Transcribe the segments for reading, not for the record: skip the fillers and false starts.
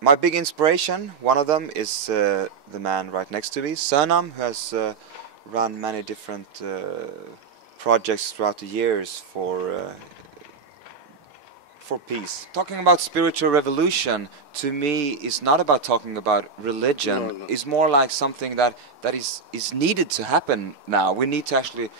My big inspiration, one of them is the man right next to me, Soenam, who has run many different projects throughout the years for peace. Talking about spiritual revolution, to me, is not about talking about religion. No, no. It's more like something that is needed to happen now. We need to actually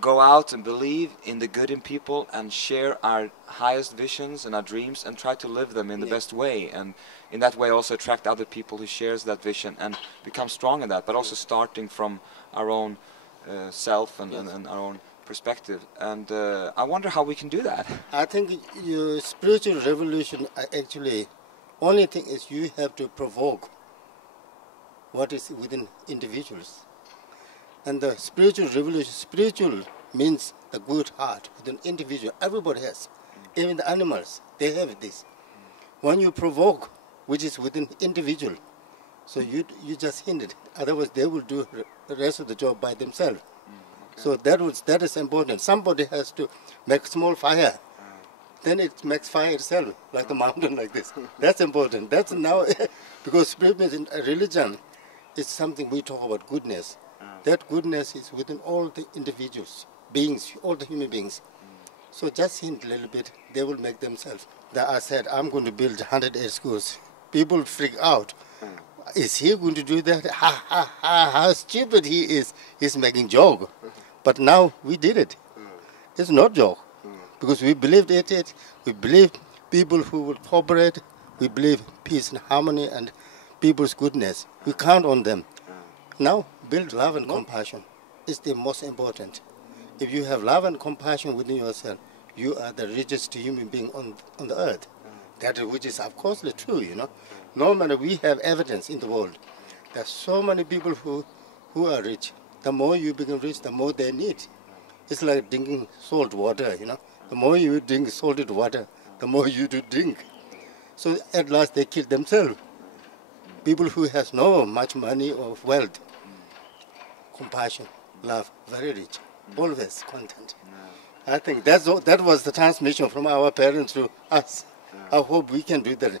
go out and believe in the good in people and share our highest visions and our dreams and try to live them in the best way, and in that way also attract other people who shares that vision and become strong in that, but also starting from our own self and our own perspective. And I wonder how we can do that. I think your spiritual revolution actually, only thing is you have to provoke what is within individuals. And the spiritual revolution, spiritual means the good heart within individual. Everybody has. Even the animals, they have this. When you provoke, which is within individual, so you just hint it. Otherwise, they will do the rest of the job by themselves. So that is important. Somebody has to make small fire. Then it makes fire itself, like the mountain like this. That's important. That's now, because spiritual religion is something we talk about goodness. That goodness is within all the individuals, beings, all the human beings. So just hint a little bit, they will make themselves. That I said, I'm going to build 108 schools. People freak out. Is he going to do that? Ha, ha, ha, how stupid he is. He's making joke. But now we did it. It's not joke. Because we believed it. We believe people who will cooperate. We believe peace and harmony and people's goodness. We count on them. Now, build love and compassion. It's the most important. If you have love and compassion within yourself, you are the richest human being on the earth. That which is, of course, true, you know. Normally, we have evidence in the world. There's so many people who are rich. The more you become rich, the more they need. It's like drinking salt water, you know. The more you drink salted water, the more you do drink. So at last, they kill themselves. People who has no much money or wealth, compassion, love, very rich, always content. I think that was the transmission from our parents to us. I hope we can do that.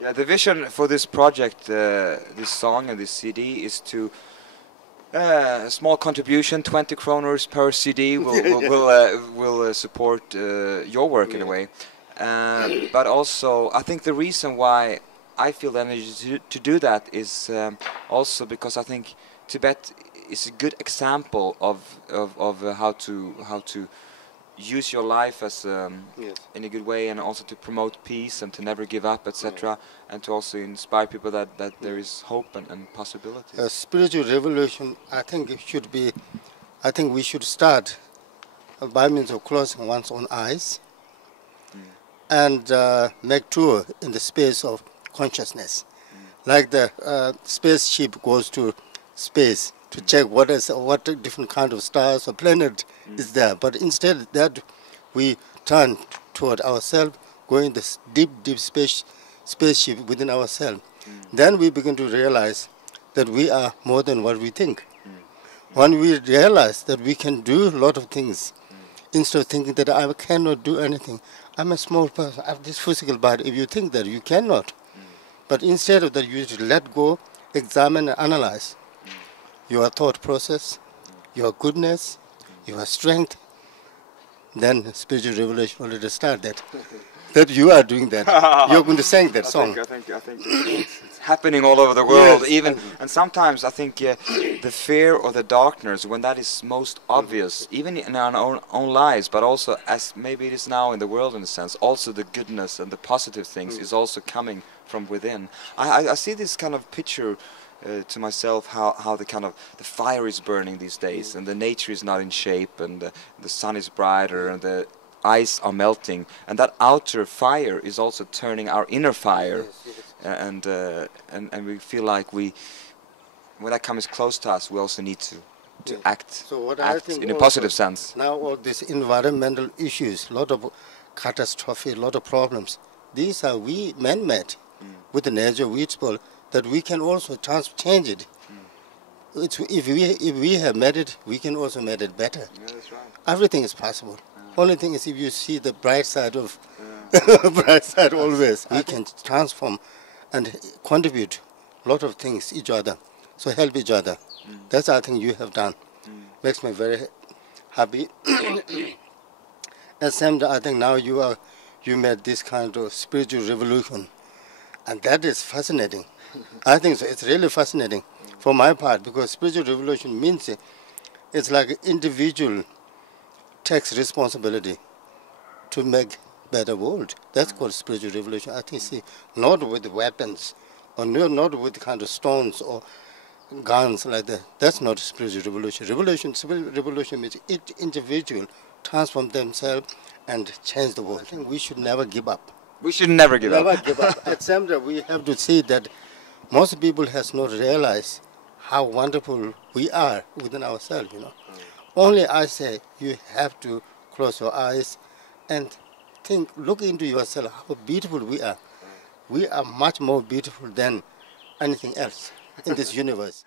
Yeah, the vision for this project, this song and this CD, is to a small contribution, 20 kroners per CD, will support your work in a way. But also, I think the reason why I feel the energy to do that is also because I think Tibet is a good example of how to use your life as in a good way, and also to promote peace and to never give up, etc., and to also inspire people that there is hope and possibility. A spiritual revolution, I think it should be. I think we should start by means of closing one's own eyes and make tour in the space of consciousness, like the spaceship goes to space to check what different kind of stars or planet is there. But instead that we turn toward ourselves, going this deep spaceship within ourselves. Then we begin to realize that we are more than what we think. When we realize that we can do a lot of things, instead of thinking that I cannot do anything, I'm a small person, I have this physical body. If you think that you cannot, but instead of that, you should let go, examine and analyze your thought process, your goodness, your strength. Then spiritual revelation already started that you are doing that. You're going to sing that song. I think it's happening all over the world, even, and sometimes I think the fear or the darkness, when that is most obvious, even in our own lives, but also as maybe it is now in the world in a sense, also the goodness and the positive things is also coming from within. I see this kind of picture to myself, how the fire is burning these days, and the nature is not in shape, and the sun is brighter, and the ice are melting, and that outer fire is also turning our inner fire, and we feel like when that comes close to us, we also need to act, so what I think in a positive sense. Now all these environmental issues, a lot of catastrophe, a lot of problems, these are we man-made with the nature, we people, that we can also change it. If we have made it, we can also make it better. Yeah, that's right. Everything is possible. Only thing is if you see the bright side of bright side always. We can transform and contribute a lot of things each other. So help each other. That's I think you have done. Makes me very happy. And Sam, I think now you made this kind of spiritual revolution, and that is fascinating. I think so. It's really fascinating for my part, because spiritual revolution means it's like individual takes responsibility to make better world. That's called spiritual revolution. I think, see, not with weapons, or not with kind of stones or guns like that. That's not spiritual revolution. Spiritual revolution means each individual transform themselves and change the world. And we should never give up. We should never give up. Never give up. At some time, we have to see that most people has not realized how wonderful we are within ourselves, Only I say you have to close your eyes and think, look into yourself, how beautiful we are. We are much more beautiful than anything else in this universe.